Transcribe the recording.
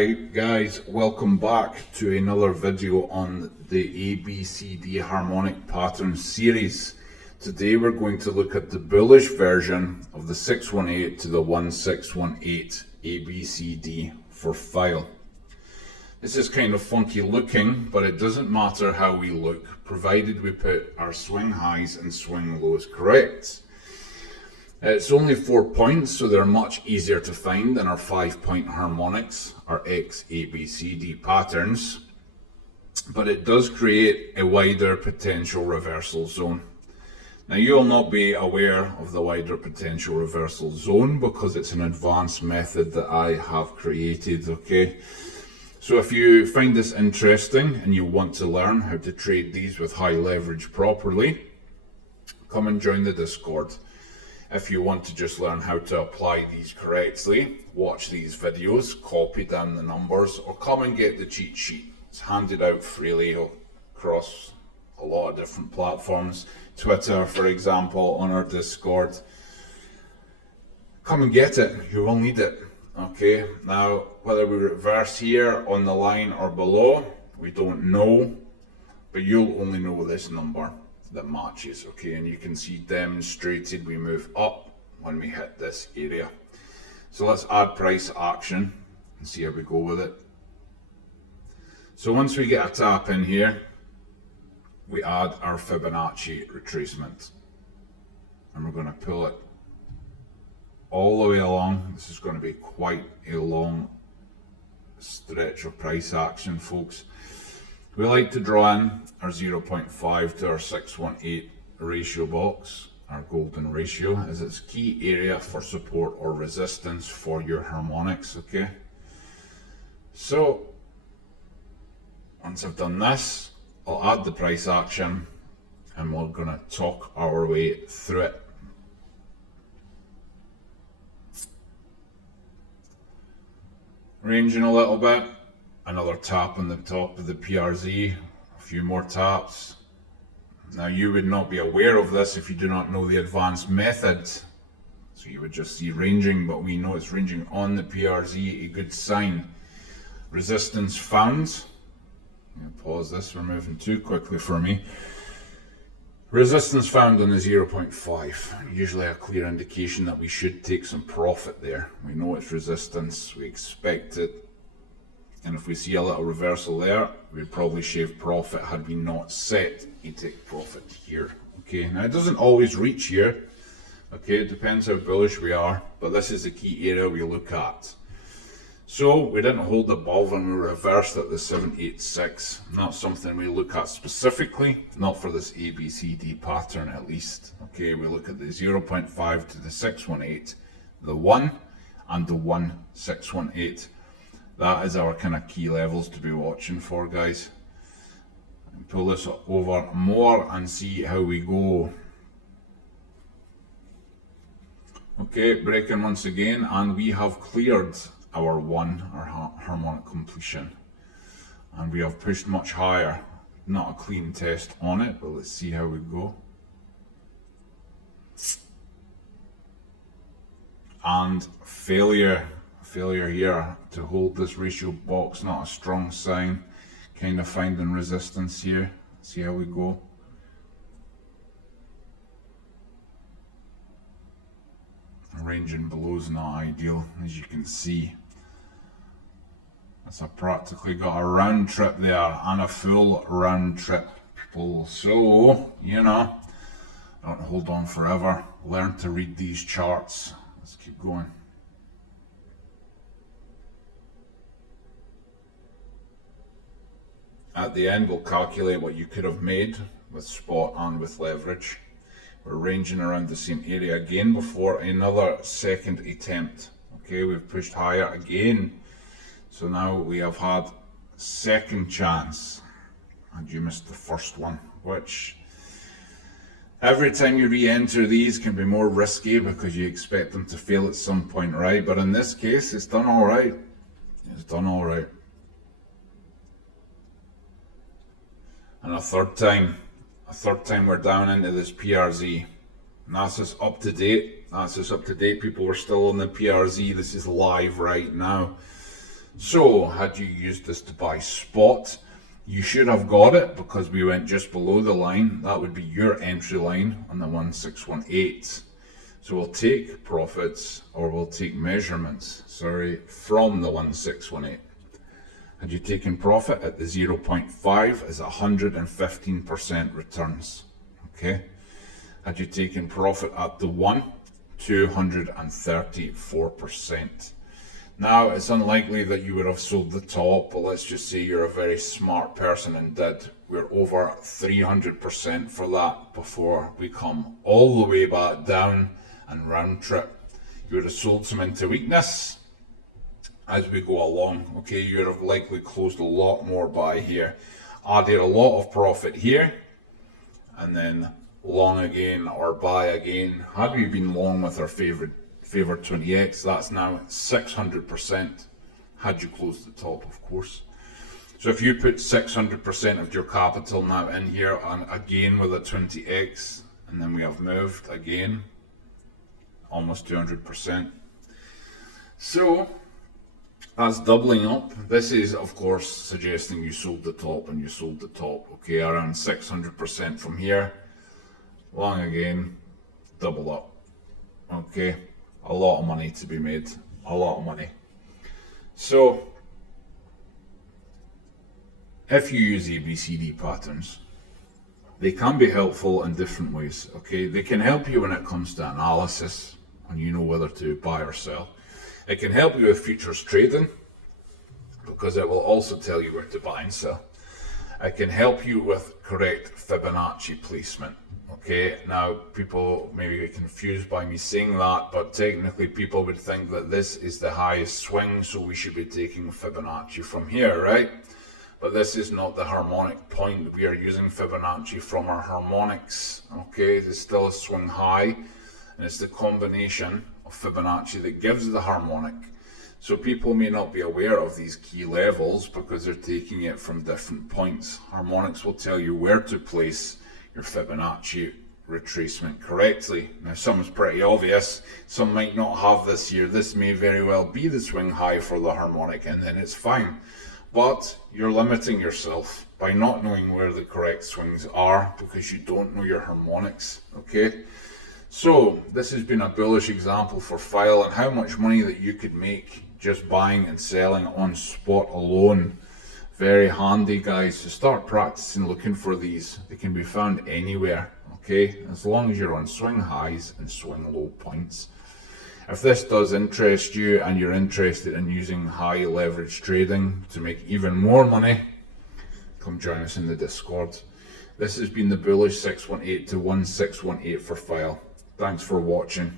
Hi guys, welcome back to another video on the ABCD harmonic pattern series. Today we're going to look at the bullish version of the 618 to the 1618 ABCD for file. This is kind of funky looking, but it doesn't matter how we look, provided we put our swing highs and swing lows correct. It's only 4 points, so they're much easier to find than our 5-point harmonics, our XABCD patterns, but it does create a wider potential reversal zone. Now you will not be aware of the wider potential reversal zone because it's an advanced method that I have created, okay? So if you find this interesting and you want to learn how to trade these with high leverage properly, come and join the Discord. If you want to just learn how to apply these correctly, watch these videos, copy down the numbers, or come and get the cheat sheet. It's handed out freely across a lot of different platforms. Twitter, for example, on our Discord. Come and get it, you will need it. Okay, now whether we reverse here on the line or below, we don't know, but you'll only know this number that matches, okay? And you can see demonstrated we move up when we hit this area. So let's add price action and see how we go with it. So once we get a tap in here, we add our Fibonacci retracement, and we're going to pull it all the way along. This is going to be quite a long stretch of price action, folks. We like to draw in our 0.5 to our 618 ratio box, our golden ratio, as its key area for support or resistance for your harmonics, okay? So once I've done this, I'll add the price action and we're going to talk our way through it. Ranging a little bit. Another tap on the top of the PRZ, a few more taps. Now you would not be aware of this if you do not know the advanced method. So you would just see ranging, but we know it's ranging on the PRZ, a good sign. Resistance found. I'm going to pause this, we're moving too quickly for me. Resistance found on the 0.5, usually a clear indication that we should take some profit there. We know it's resistance, we expect it. And if we see a little reversal there, we'd probably shave profit had we not set a take profit here. Okay, now it doesn't always reach here. Okay, it depends how bullish we are, but this is the key area we look at. So we didn't hold above and we reversed at the 786. Not something we look at specifically, not for this ABCD pattern at least. Okay, we look at the 0.5 to the 618, the 1 and the 1618. That is our kind of key levels to be watching for, guys. And pull this over more and see how we go. Okay, breaking once again, and we have cleared our 1, our harmonic completion. And we have pushed much higher. Not a clean test on it, but let's see how we go. And failure here to hold this ratio box, not a strong sign. Kind of finding resistance here. See how we go. Ranging below is not ideal, as you can see. That's practically got a round trip there and a full round trip, people. So, you know, don't hold on forever. Learn to read these charts. Let's keep going. At the end, we'll calculate what you could have made with spot and with leverage. We're ranging around the same area again before another second attempt. Okay, we've pushed higher again. So now we have had second chance. And you missed the first one, which every time you re-enter these can be more risky because you expect them to fail at some point, right? But in this case, it's done all right. It's done all right. And a third time we're down into this PRZ. And that's just up to date. People are still on the PRZ. This is live right now. So had you used this to buy spot, you should have got it because we went just below the line. That would be your entry line on the 1618. So we'll take profits, or we'll take measurements, from the 1618. Had you taken profit at the 0.5 is 115% returns. Okay. Had you taken profit at the 1, 234%. Now, it's unlikely that you would have sold the top, but let's just say you're a very smart person and did. We're over 300% for that before we come all the way back down and round trip. You would have sold some into weakness as we go along. Okay, you would have likely closed a lot more buy here, added a lot of profit here, and then long again or buy again. Had we been long with our favored 20x, that's now 600% had you closed the top, of course. So if you put 600% of your capital now in here, and again with a 20x, and then we have moved again almost 200%. So that's doubling up. This is, of course, suggesting you sold the top and you sold the top. Okay, around 600% from here. Long again, double up. Okay, a lot of money to be made. A lot of money. So if you use ABCD patterns, they can be helpful in different ways. Okay, they can help you when it comes to analysis, when you know whether to buy or sell. It can help you with futures trading because it will also tell you where to buy and sell. It can help you with correct Fibonacci placement. Okay, now people may be confused by me saying that, but technically people would think that this is the highest swing, so we should be taking Fibonacci from here, right? But this is not the harmonic point. We are using Fibonacci from our harmonics. Okay, it's still a swing high, and it's the combination of Fibonacci that gives the harmonic. So people may not be aware of these key levels because they're taking it from different points. Harmonics will tell you where to place your Fibonacci retracement correctly. Now, some is pretty obvious. Some might not have this here. This may very well be the swing high for the harmonic, and then it's fine. But you're limiting yourself by not knowing where the correct swings are because you don't know your harmonics. Okay, so this has been a bullish example for file and how much money that you could make just buying and selling on spot alone. Very handy, guys. So start practicing looking for these. They can be found anywhere. Okay, as long as you're on swing highs and swing low points. If this does interest you and you're interested in using high leverage trading to make even more money, come join us in the Discord. This has been the Bullish 618 to 1618 for file. Thanks for watching.